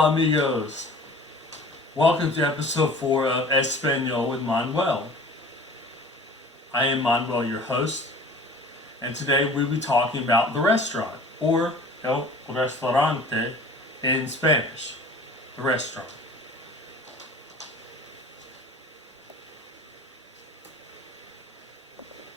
Hola amigos! Welcome to episode 4 of Espanol with Manuel. I am Manuel, your host, and today we'll be talking about the restaurant, or el restaurante in Spanish, the restaurant.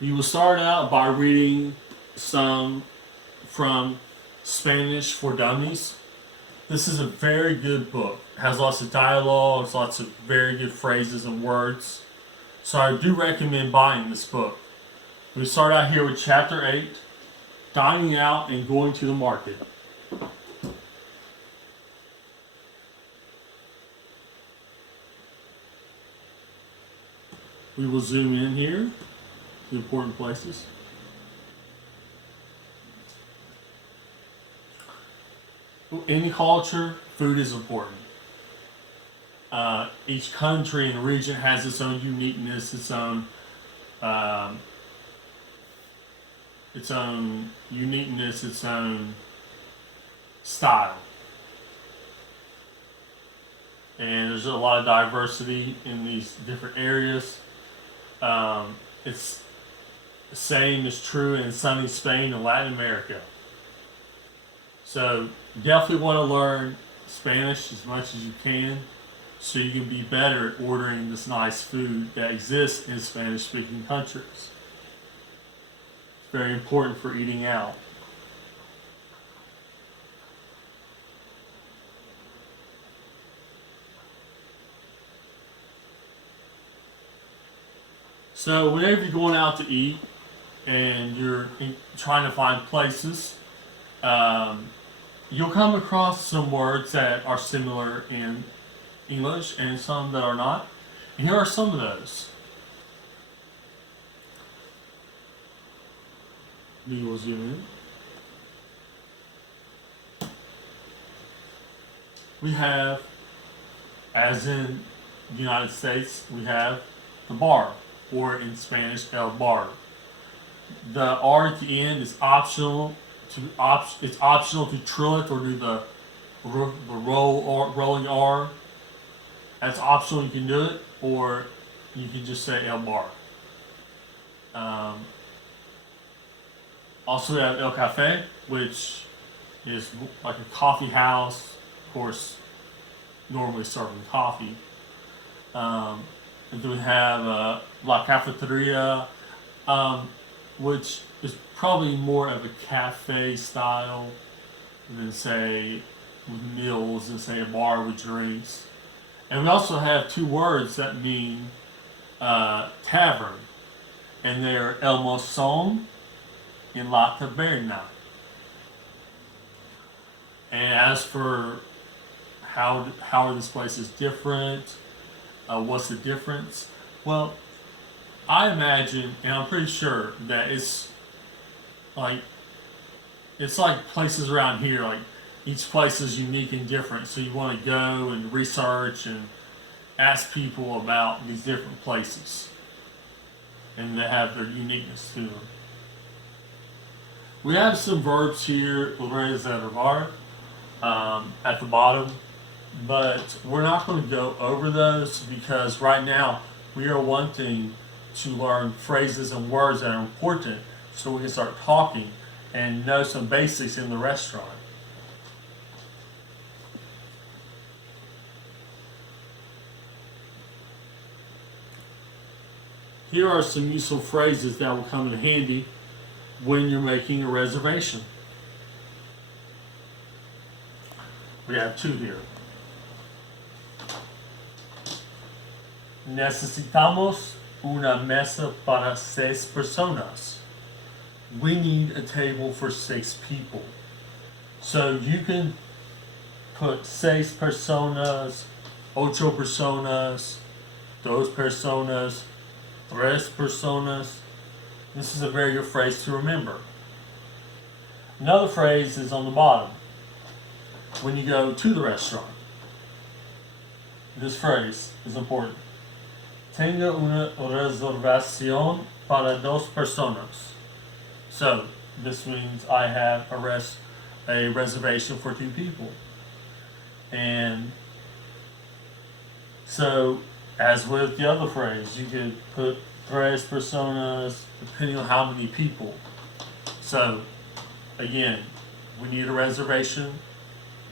We will start out by reading some from Spanish for Dummies. This is a very good book. It has lots of dialogues, lots of very good phrases and words. So I do recommend buying this book. We start out here with chapter 8, dining out and going to the market. We will zoom in here, the important places. Any culture, food is important. Each country and region has its own uniqueness, its own style, and there's a lot of diversity in these different areas. It's the same is true in sunny Spain and Latin America. So definitely want to learn Spanish as much as you can so you can be better at ordering this nice food that exists in Spanish-speaking countries. It's very important for eating out. So whenever you're going out to eat and you're trying to find places, you'll come across some words that are similar in English and some that are not. And here are some of those. We will zoom in. We have, as in the United States, we have the bar, or in Spanish, el bar. The R at the end is optional. It's optional to trill it or do the rolling R. That's optional. You can do it, or you can just say el bar. Also, we have el cafe, which is like a coffee house. Of course, normally serving coffee. And then we have la cafeteria, which is probably more of a cafe style than, say, with meals and, say, a bar with drinks. And we also have two words that mean tavern, and they're el mesón and la taberna. And as for how are these places different, what's the difference? Well, I imagine, and I'm pretty sure, that it's like places around here. Like each place is unique and different, so you want to go and research and ask people about these different places, and they have their uniqueness to them. We have some verbs here, reservar, at the bottom, but we're not going to go over those because right now we are wanting to learn phrases and words that are important so we can start talking and know some basics in the restaurant. Here are some useful phrases that will come in handy when you're making a reservation. We have two here. Necesitamos una mesa para 6 personas. We need a table for 6 people. So you can put 6 personas, 8 personas, 2 personas, 3 personas. This is a very good phrase to remember. Another phrase is on the bottom. When you go to the restaurant, this phrase is important. Tenga una reservación para 2 personas. So, this means I have a reservation for 2 people. And so, as with the other phrase, you could put tres personas depending on how many people. So, again, we need a reservation.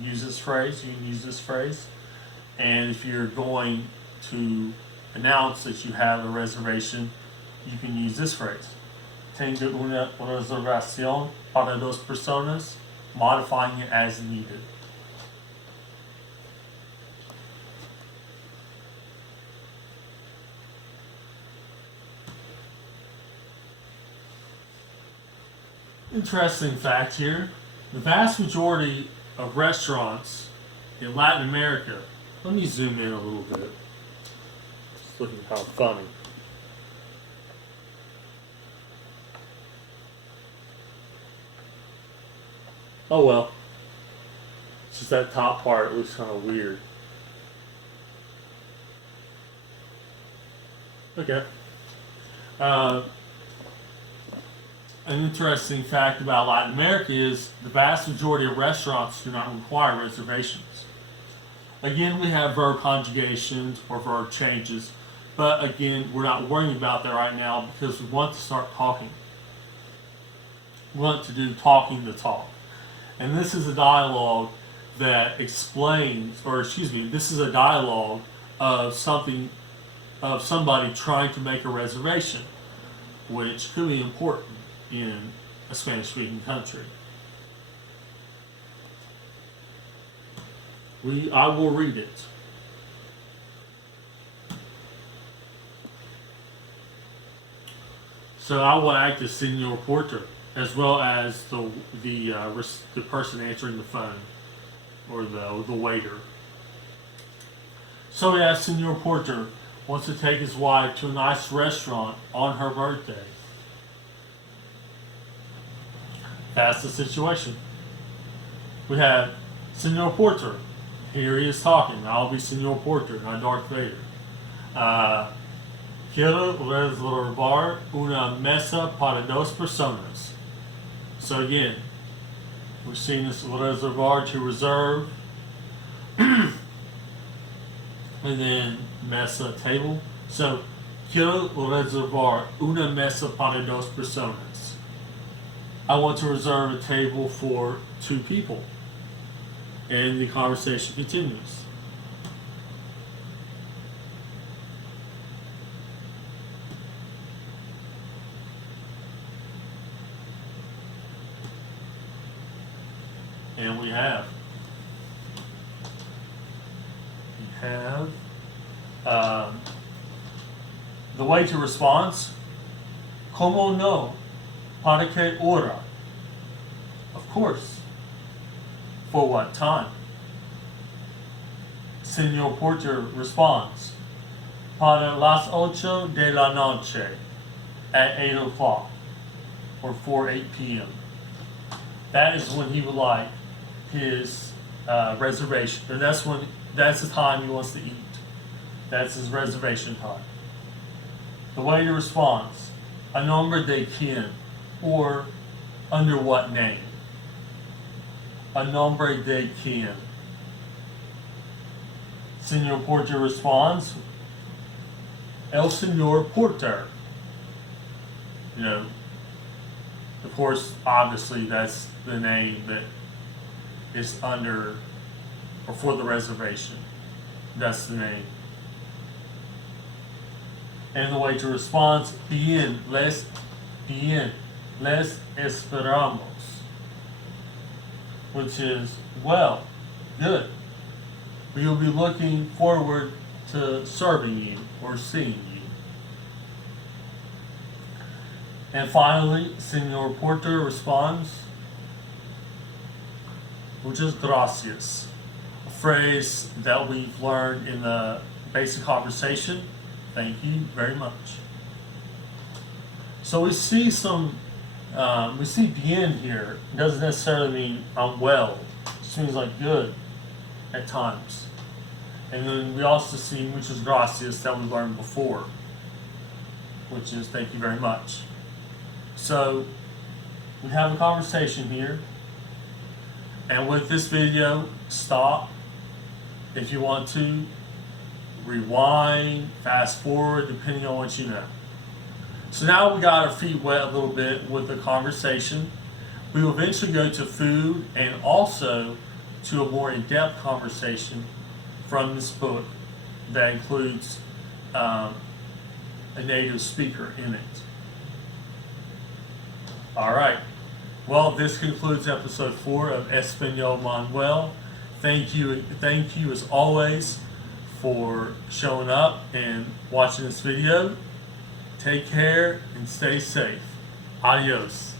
Use this phrase. You can use this phrase. And if you're going to announce that you have a reservation, you can use this phrase. Tengo una reservación para dos personas, modifying it as needed. Interesting fact here. The vast majority of restaurants in Latin America, let me zoom in a little bit. Just looking how funny. Oh well. It's just that top part looks kind of weird. Okay. Uh, An interesting fact about Latin America is the vast majority of restaurants do not require reservations. Again, we have verb conjugations or verb changes, but again, we're not worrying about that right now because we want to start talking. We want to do talking the talk. And this is a dialogue that explains, or excuse me, this is a dialogue of somebody trying to make a reservation, which could be important in a Spanish-speaking country. I will read it. So I will act as Senor Porter, as well as the person answering the phone, or the waiter. So yeah, Senor Porter wants to take his wife to a nice restaurant on her birthday. That's the situation. We have Senor Porter. Here he is talking. I'll be Senor Porter, not Darth Vader. Quiero reservar una mesa para dos personas. So again, we've seen this reservar, to reserve, and then mesa, table. So quiero reservar una mesa para dos personas. I want to reserve a table for two people. And the conversation continues. And we have the waiter responds, "Como no? Para que hora?" Of course. For what time? Senor Porter responds, "Para las 8 de la noche," at 8 o'clock, or for 8 p.m. That is when he would like his reservation, and that's the time he wants to eat. That's his reservation time. The waiter responds, "A nombre de quien?" or under what name? A nombre de quien? Senor Porter responds, "El Senor Porter." You know, of course, obviously that's the name that is under or for the reservation. That's the name. And the waiter responds, bien, les esperamos. Which is, well, good. We will be looking forward to serving you or seeing you. And finally, Senor Porter responds, muchas gracias. A phrase that we've learned in the basic conversation. Thank you very much. So we see bien here. It doesn't necessarily mean I'm well. It just means like good at times. And then we also see muchas gracias that we learned before, which is thank you very much. So we have a conversation here. And with this video, stop If you want to, rewind, fast forward, depending on what you know. So now we got our feet wet a little bit with the conversation. We will eventually go to food and also to a more in-depth conversation from this book that includes a native speaker in it. All right. Well, this concludes episode 4 of Espanol Manuel. Thank you as always for showing up and watching this video. Take care and stay safe. Adios.